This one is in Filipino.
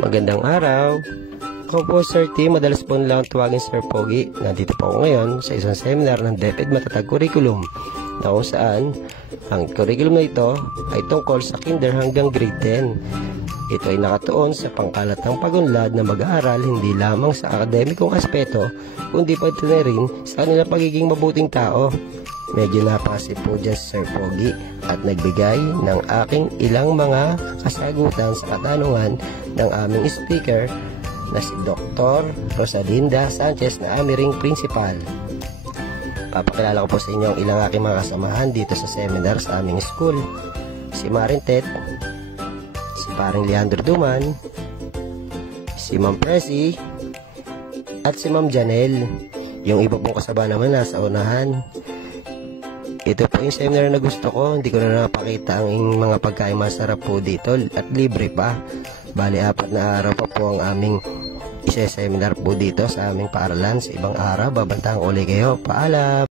Magandang araw. Ako po Sir T, madalas po nilang tawagin Sir Pogi. Nandito po ako ngayon sa isang seminar ng DepEd Matatag Curriculum na kung saan ang curriculum na ito ay tungkol sa kinder hanggang grade 10. Ito ay nakatuon sa pangkalatang pagunlad na mag-aaral hindi lamang sa akademikong aspeto kundi pati na rin sa kanilang pagiging mabuting tao. Medyo napasip po dyan Sir Pogi at nagbigay ng aking ilang mga kasagutan sa katanungan ng aming speaker na si Dr. Rosalinda Sanchez na aming ring principal. Papakilala ko po sa inyo ang ilang aking mga kasamahan dito sa seminar sa aming school. Si Marin Tet, si Paring Leandro Duman, si Ma'am Presi, at si Ma'am Janelle. Yung iba pong kasama naman nasa unahan. Ito po yung seminar na gusto ko. Hindi ko na napakita ang mga pagkain masarap po dito at libre pa. Bali 4 na araw pa po ang aming isa-seminar po dito sa aming paaralan. Sa ibang araw, babantang uli kayo. Paalam!